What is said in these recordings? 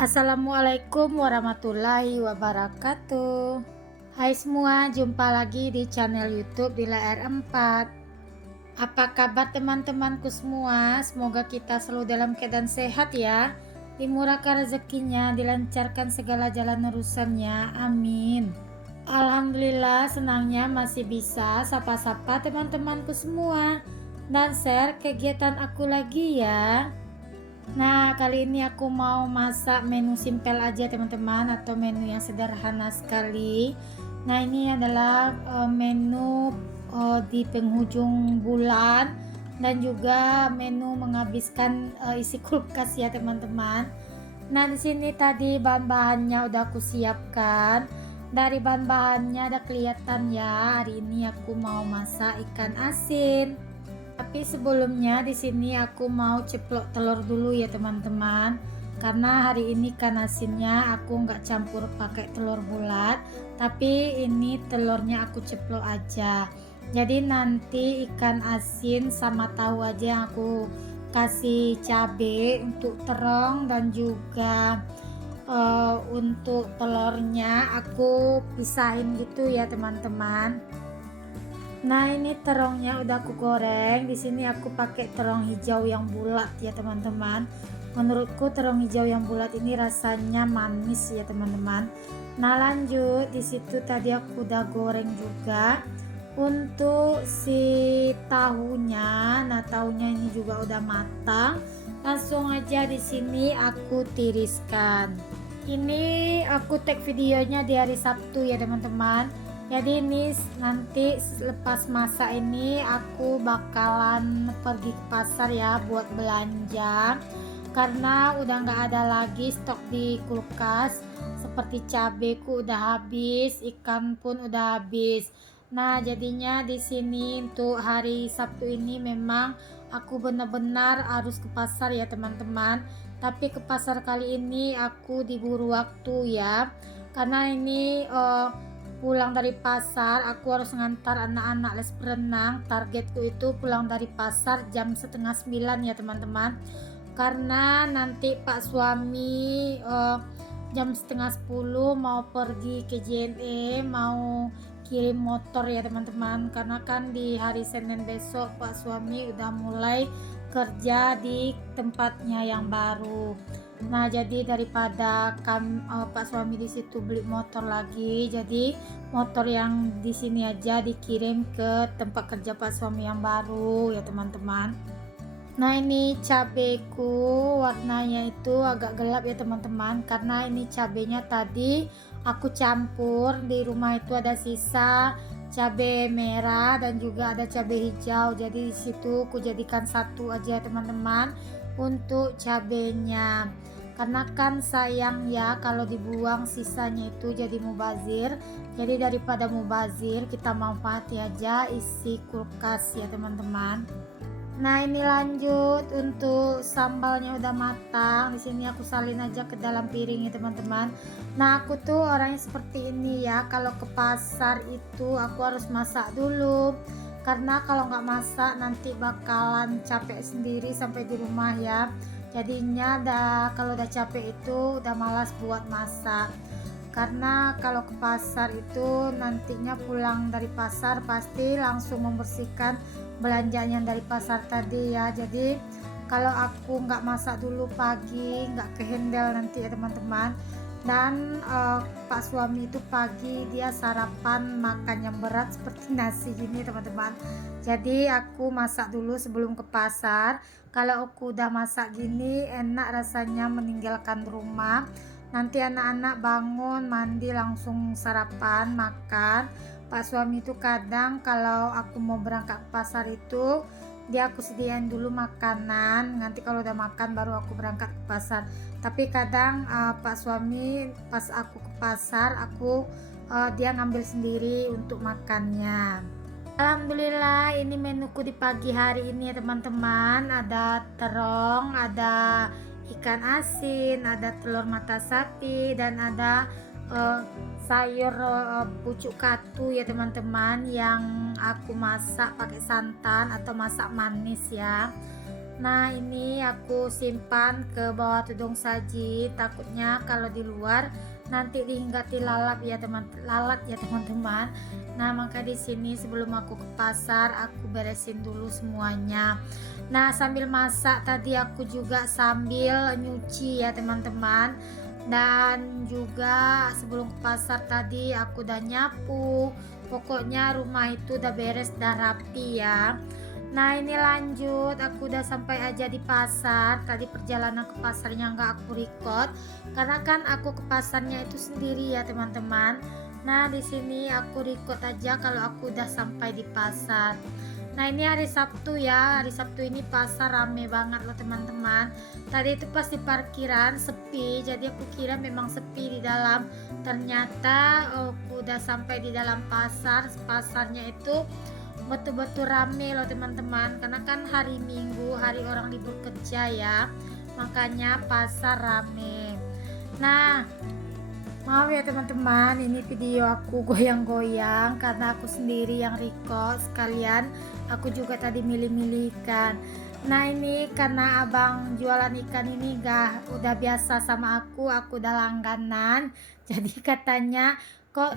Assalamualaikum warahmatullahi wabarakatuh. Hai semua, jumpa lagi di channel YouTube Dila R4. Apa kabar teman-temanku semua? Semoga kita selalu dalam keadaan sehat ya. Dimurahkan rezekinya, dilancarkan segala jalan urusannya. Amin. Alhamdulillah, senangnya masih bisa sapa-sapa teman-temanku semua dan share kegiatan aku lagi ya. Nah, kali ini aku mau masak menu simpel aja teman-teman, atau menu yang sederhana sekali. Nah, ini adalah menu di penghujung bulan dan juga menu menghabiskan isi kulkas ya teman-teman. Nah, di sini tadi bahan-bahannya udah aku siapkan. Dari bahan-bahannya ada kelihatan ya, hari ini aku mau masak ikan asin. Tapi sebelumnya di sini aku mau ceplok telur dulu ya teman-teman. Karena hari ini ikan asinnya aku nggak campur pakai telur bulat, tapi ini telurnya aku ceplok aja. Jadi nanti ikan asin sama tahu aja yang aku kasih cabai untuk terong, dan juga untuk telurnya aku pisahin gitu ya teman-teman. Nah, ini terongnya udah aku goreng. Di sini aku pakai terong hijau yang bulat ya teman-teman. Menurutku terong hijau yang bulat ini rasanya manis ya teman-teman. Nah, lanjut di situ tadi aku udah goreng juga untuk si tahunya. Nah, tahunya ini juga udah matang. Langsung aja di sini aku tiriskan. Ini aku tag videonya di hari Sabtu ya teman-teman. Jadi ini nanti lepas masak ini aku bakalan pergi ke pasar ya buat belanja, karena udah nggak ada lagi stok di kulkas. Seperti cabeku udah habis, ikan pun udah habis. Nah, jadinya di sini untuk hari Sabtu ini memang aku benar-benar harus ke pasar ya teman-teman. Tapi ke pasar kali ini aku diburu waktu ya, karena ini pulang dari pasar aku harus ngantar anak-anak les berenang. Targetku itu pulang dari pasar jam setengah 9 ya teman-teman, karena nanti pak suami jam setengah 10 mau pergi ke JNE, mau kirim motor ya teman-teman, karena kan di hari Senin besok pak suami udah mulai kerja di tempatnya yang baru. Nah, jadi daripada pak suami di situ beli motor lagi, jadi motor yang di sini aja dikirim ke tempat kerja pak suami yang baru ya teman-teman. Nah, ini cabeku warnanya itu agak gelap ya teman-teman, karena ini cabenya tadi aku campur. Di rumah itu ada sisa cabai merah dan juga ada cabai hijau, jadi disitu aku jadikan satu aja teman-teman untuk cabenya, karena kan sayang ya kalau dibuang sisanya itu jadi mubazir. Jadi daripada mubazir, kita manfaati aja isi kulkas ya teman-teman. Nah, ini lanjut untuk sambalnya udah matang. Di sini aku salin aja ke dalam piring ya teman-teman. Nah, aku tuh orangnya seperti ini ya. Kalau ke pasar itu aku harus masak dulu, karena kalau nggak masak nanti bakalan capek sendiri sampai di rumah ya. Jadinya kalau udah capek itu udah malas buat masak. Karena kalau ke pasar itu nantinya pulang dari pasar pasti langsung membersihkan belanjaan yang dari pasar tadi ya. Jadi kalau aku nggak masak dulu pagi, nggak kehandle nanti ya teman-teman. Dan pak suami itu pagi dia sarapan makan yang berat seperti nasi gini teman-teman. Jadi aku masak dulu sebelum ke pasar. Kalau aku udah masak gini enak rasanya meninggalkan rumah. Nanti anak-anak bangun mandi langsung sarapan makan. Pak suami itu kadang kalau aku mau berangkat ke pasar itu dia aku sediain dulu makanan, nanti kalau udah makan baru aku berangkat ke pasar. Tapi kadang pak suami pas aku ke pasar dia ngambil sendiri untuk makannya. Alhamdulillah, ini menuku di pagi hari ini ya teman-teman. Ada terong, ada ikan asin, ada telur mata sapi, dan ada sayur pucuk katu ya teman-teman, yang aku masak pakai santan atau masak manis ya. Nah ini aku simpan ke bawah tudung saji, takutnya kalau di luar nanti dihinggati lalat ya teman-teman. Nah maka di sini sebelum aku ke pasar aku beresin dulu semuanya. Nah sambil masak tadi aku juga sambil nyuci ya teman-teman. Dan juga sebelum ke pasar tadi aku udah nyapu. Pokoknya rumah itu udah beres, udah rapi ya. Nah ini lanjut, aku udah sampai aja di pasar. Tadi perjalanan ke pasarnya nggak aku record karena kan aku ke pasarnya itu sendiri ya teman-teman. Nah di sini aku record aja kalau aku udah sampai di pasar. Nah ini hari Sabtu ya, hari Sabtu ini pasar rame banget loh teman-teman. Tadi itu pas di parkiran sepi, jadi aku kira memang sepi di dalam. Ternyata aku udah sampai di dalam pasar. Pasarnya itu betul-betul rame loh teman-teman, karena kan hari Minggu, hari orang libur kerja ya, makanya pasar rame. Nah maaf ya teman-teman, ini video aku goyang-goyang karena aku sendiri yang record, sekalian aku juga tadi milih-milih ikan. Nah ini karena abang jualan ikan ini udah biasa sama aku udah langganan. Jadi katanya kok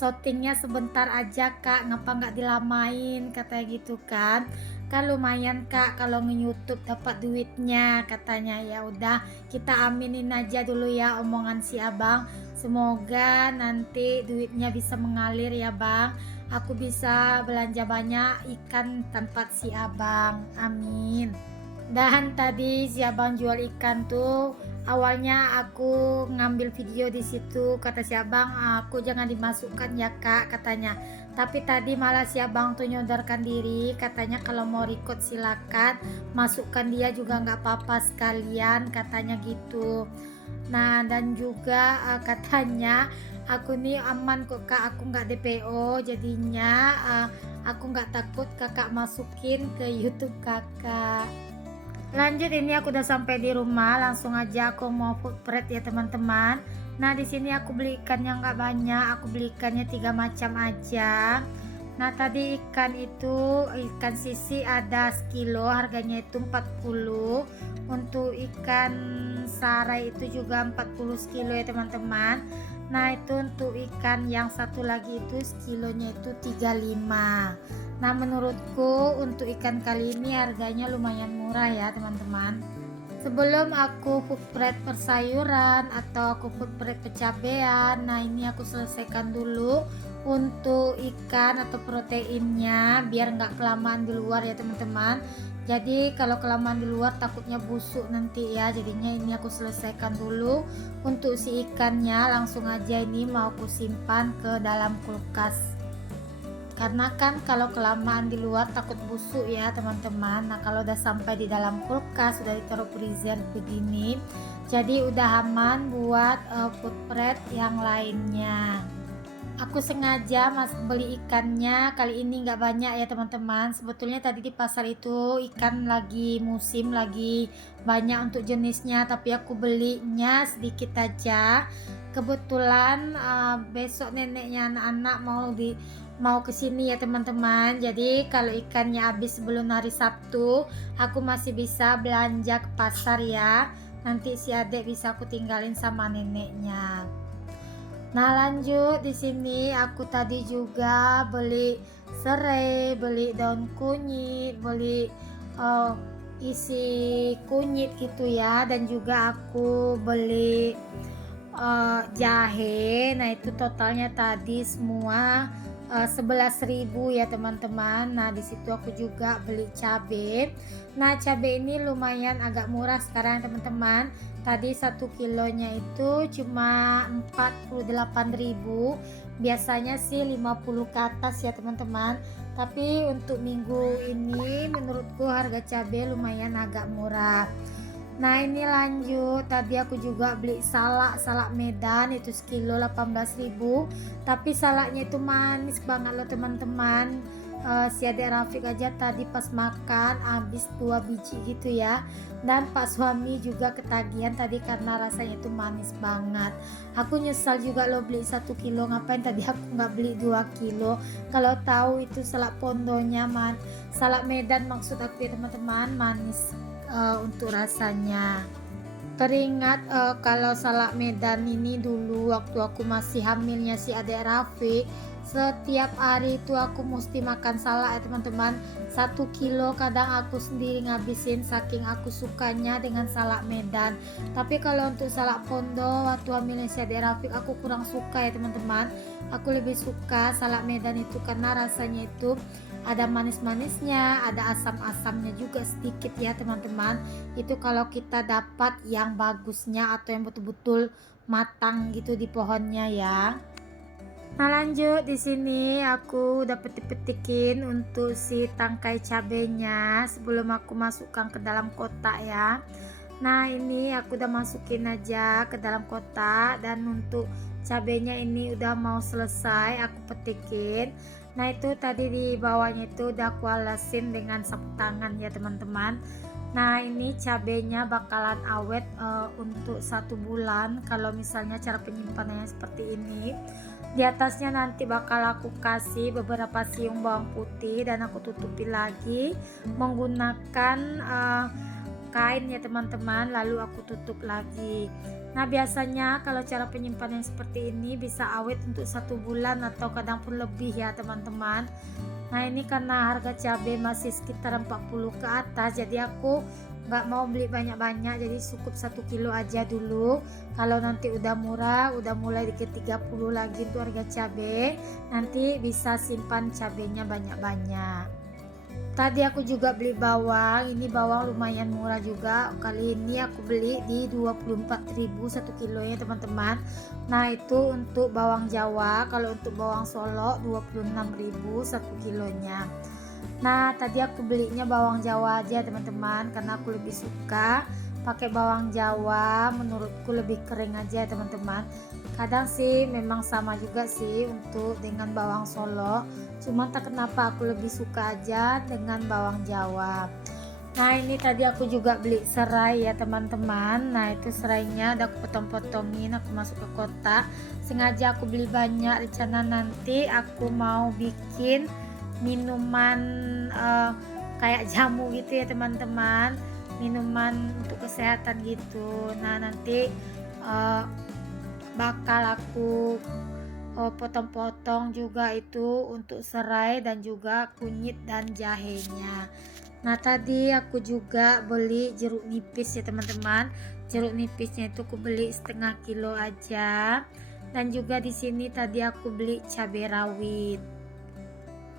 syutingnya sebentar aja kak, ngapa nggak dilamain, katanya gitu kan. Kan lumayan kak kalau nge-YouTube dapat duitnya katanya. Ya udah kita aminin aja dulu ya omongan si abang. Semoga nanti duitnya bisa mengalir ya bang. Aku bisa belanja banyak ikan tempat si abang. Amin. Dan tadi si abang jual ikan tuh, awalnya aku ngambil video di situ, kata si abang aku jangan dimasukkan ya kak katanya. Tapi tadi malah si abang tuh nyodarkan diri, katanya kalau mau record silakan, masukkan dia juga nggak apa-apa sekalian, katanya gitu. Nah dan juga katanya aku nih aman kok kak, aku nggak DPO, jadinya aku nggak takut kakak masukin ke YouTube kakak. Lanjut, ini aku udah sampai di rumah, langsung aja aku mau food prep ya teman-teman. Nah di sini aku beli ikan yang nggak banyak, aku beli ikannya 3 macam aja. Nah tadi ikan itu ikan sisi ada sekilo, harganya itu 40. Untuk ikan sarai itu juga 40 sekilo ya teman-teman. Nah itu untuk ikan yang satu lagi itu sekilonya itu 35. Nah menurutku untuk ikan kali ini harganya lumayan murah ya teman-teman. Sebelum aku food prep persayuran atau aku food prep pecabean, nah ini aku selesaikan dulu untuk ikan atau proteinnya biar nggak kelamaan di luar ya teman-teman. Jadi kalau kelamaan di luar takutnya busuk nanti ya, jadinya ini aku selesaikan dulu. Untuk si ikannya langsung aja ini mau aku simpan ke dalam kulkas, karena kan kalau kelamaan di luar takut busuk ya teman-teman. Nah kalau udah sampai di dalam kulkas, sudah ditaruh freezer begini, jadi udah aman buat food prep yang lainnya. Aku sengaja beli ikannya kali ini nggak banyak ya teman-teman. Sebetulnya tadi di pasar itu ikan lagi musim, lagi banyak untuk jenisnya, tapi aku belinya sedikit aja. Kebetulan besok neneknya anak-anak mau kesini ya teman-teman. Jadi kalau ikannya habis sebelum hari Sabtu, aku masih bisa belanja ke pasar ya. Nanti si adek bisa aku tinggalin sama neneknya. Nah lanjut, di sini aku tadi juga beli serai, beli daun kunyit, beli uh, isi kunyit gitu ya, dan juga aku beli jahe. Nah itu totalnya tadi semua 11.000 ya teman-teman. Nah di situ aku juga beli cabai. Nah cabai ini lumayan agak murah sekarang teman-teman. Tadi 1 kilonya itu cuma 48.000. Biasanya sih 50 ke atas ya teman-teman. Tapi untuk minggu ini menurutku harga cabai lumayan agak murah. Nah ini lanjut, tadi aku juga beli salak Medan itu sekilo 18.000. Tapi salaknya itu manis banget loh teman-teman. Si adek Rafiq aja tadi pas makan habis 2 biji gitu ya. Dan pak suami juga ketagihan tadi karena rasanya itu manis banget. Aku nyesal juga loh beli 1 kilo, ngapain tadi aku nggak beli 2 kilo. Kalau tahu itu salak pondonya salak Medan maksud aku ya teman-teman, manis untuk rasanya. Teringat kalau salak Medan ini dulu waktu aku masih hamilnya si adik Rafiq, setiap hari itu aku mesti makan salak ya teman-teman. 1 kilo kadang aku sendiri ngabisin saking aku sukanya dengan salak Medan. Tapi kalau untuk salak Pondo waktu hamilnya si adik Rafiq aku kurang suka ya teman-teman. Aku lebih suka salak Medan itu karena rasanya itu ada manis-manisnya, ada asam-asamnya juga sedikit ya teman-teman. Itu kalau kita dapat yang bagusnya atau yang betul-betul matang gitu di pohonnya ya. Nah lanjut, di sini aku udah petik-petikin untuk si tangkai cabenya sebelum aku masukkan ke dalam kotak ya. Nah ini aku udah masukin aja ke dalam kotak, dan untuk cabenya ini udah mau selesai aku petikin. Nah itu tadi di bawahnya itu udah aku alasin dengan sapu tangan ya teman-teman. Nah ini cabenya bakalan awet untuk 1 bulan kalau misalnya cara penyimpanannya seperti ini. Di atasnya nanti bakal aku kasih beberapa siung bawang putih dan aku tutupi lagi menggunakan kain ya teman-teman, lalu aku tutup lagi. Nah biasanya kalau cara penyimpanan seperti ini bisa awet untuk 1 bulan atau kadang pun lebih ya teman-teman. Nah ini karena harga cabai masih sekitar 40 ke atas, jadi aku nggak mau beli banyak-banyak, jadi cukup 1 kilo aja dulu. Kalau nanti udah murah, udah mulai dikit 30 lagi untuk harga cabai, nanti bisa simpan cabainya banyak-banyak. Tadi aku juga beli bawang, ini bawang lumayan murah juga. Kali ini aku beli di 24.000 1 kilo ya teman-teman. Nah itu untuk bawang Jawa, kalau untuk bawang Solo 26.000 1 kilonya. Nah tadi aku belinya bawang Jawa aja teman-teman, karena aku lebih suka pakai bawang Jawa, menurutku lebih kering aja teman-teman. Kadang sih memang sama juga sih untuk dengan bawang Solo, cuman tak kenapa aku lebih suka aja dengan bawang Jawa. Nah ini tadi aku juga beli serai ya teman-teman. Nah itu serainya udah aku potong-potongin, aku masuk ke kotak. Sengaja aku beli banyak, rencana nanti aku mau bikin minuman kayak jamu gitu ya teman-teman, minuman untuk kesehatan gitu. Nah nanti bakal aku potong-potong juga itu untuk serai dan juga kunyit dan jahenya. Nah tadi aku juga beli jeruk nipis ya teman-teman. Jeruk nipisnya itu aku beli 1/2 kilo aja, dan juga di sini tadi aku beli cabai rawit.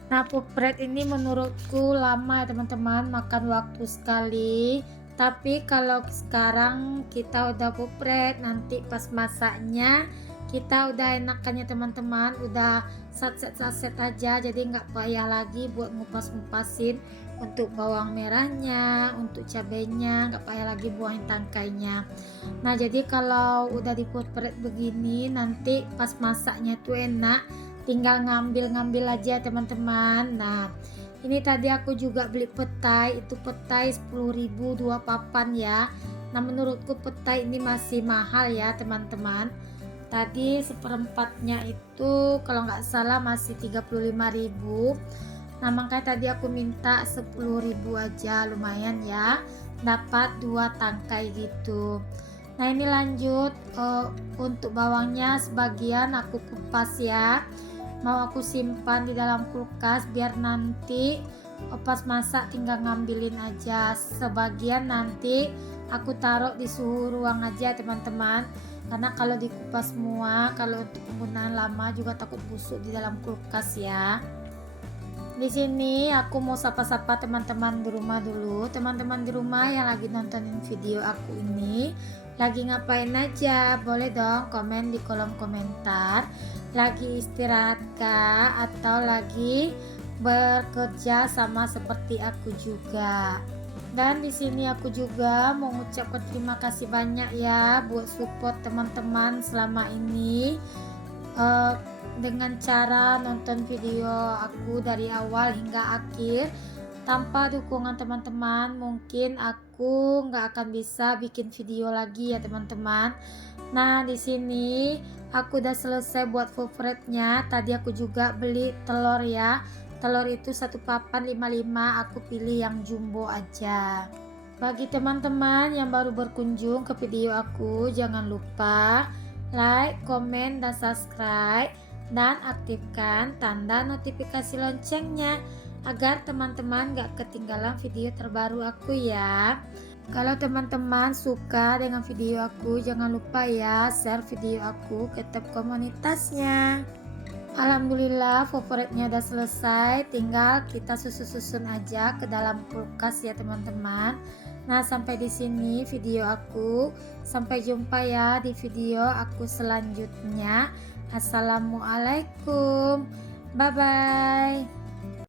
Nah pupret ini menurutku lama ya teman-teman, makan waktu sekali. Tapi kalau sekarang kita udah pupret, nanti pas masaknya kita udah enakannya teman-teman, udah saset-saset aja, jadi nggak payah lagi buat ngupas-ngupasin untuk bawang merahnya, untuk cabenya, nggak payah lagi buangin tangkainya. Nah jadi kalau udah dipupret begini, nanti pas masaknya tuh enak, tinggal ngambil-ngambil aja teman-teman. Nah ini tadi aku juga beli petai, itu petai 10.000 2 papan ya. Nah menurutku petai ini masih mahal ya teman-teman. Tadi seperempatnya itu kalau nggak salah masih 35.000. Nah makanya tadi aku minta 10.000 aja, lumayan ya, dapat 2 tangkai gitu. Nah ini lanjut untuk bawangnya sebagian aku kupas ya, mau aku simpan di dalam kulkas biar nanti pas masak tinggal ngambilin aja. Sebagian nanti aku taruh di suhu ruang aja teman-teman, karena kalau dikupas semua, kalau untuk penggunaan lama juga takut busuk di dalam kulkas ya. Di sini aku mau sapa-sapa teman-teman di rumah dulu. Teman-teman di rumah yang lagi nontonin video aku ini lagi ngapain aja? Boleh dong komen di kolom komentar. Lagi istirahat kah atau lagi bekerja sama seperti aku juga? Dan di sini aku juga mau mengucapkan terima kasih banyak ya buat support teman-teman selama ini dengan cara nonton video aku dari awal hingga akhir. Tanpa dukungan teman-teman mungkin aku nggak akan bisa bikin video lagi ya teman-teman. Nah di sini aku udah selesai buat favoritnya. Tadi aku juga beli telur ya. Telur itu 1 papan 55, aku pilih yang jumbo aja. Bagi teman-teman yang baru berkunjung ke video aku, jangan lupa like, komen, dan subscribe, dan aktifkan tanda notifikasi loncengnya agar teman-teman gak ketinggalan video terbaru aku ya. Kalau teman-teman suka dengan video aku, jangan lupa ya share video aku ke tab komunitasnya. Alhamdulillah favoritnya udah selesai, tinggal kita susun-susun aja ke dalam kulkas ya teman-teman. Nah, sampai di sini video aku. Sampai jumpa ya di video aku selanjutnya. Assalamualaikum. Bye bye.